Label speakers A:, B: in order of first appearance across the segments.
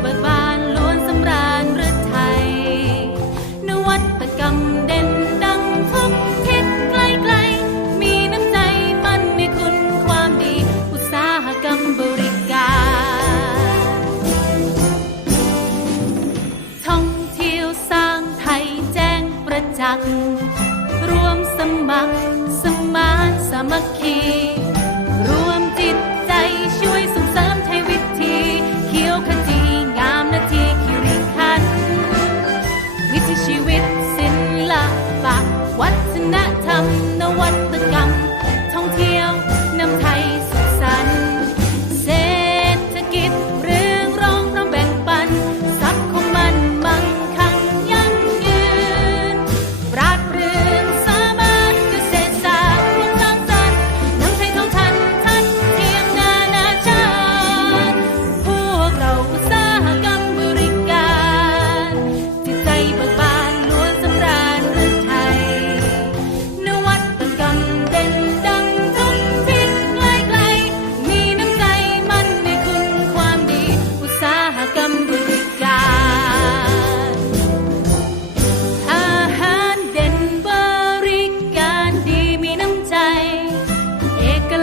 A: เบิกบานล้วนสำราญฤทัยนวัตกรรมเด่นดังทุกทิศไกลมีน้ำใจมันในคุณความดี อุตสาหกรรมบริการ ท่องเที่ยวสร้างไทยแจ้งประจักษ์ she whips in love, but What's in that?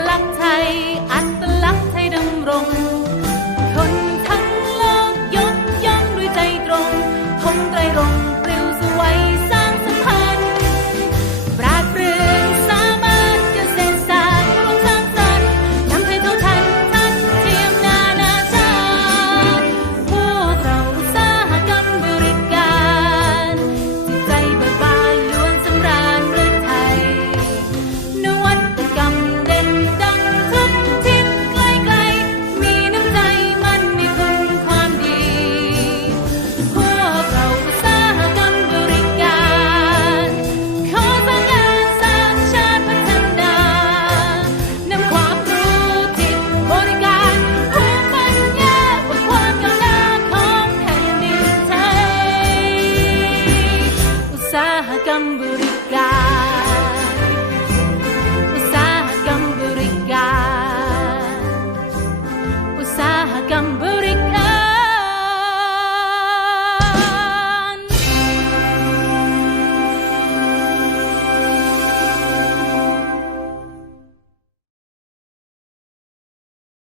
A: ลักษณ์ไทยอัน 어떤 부를까?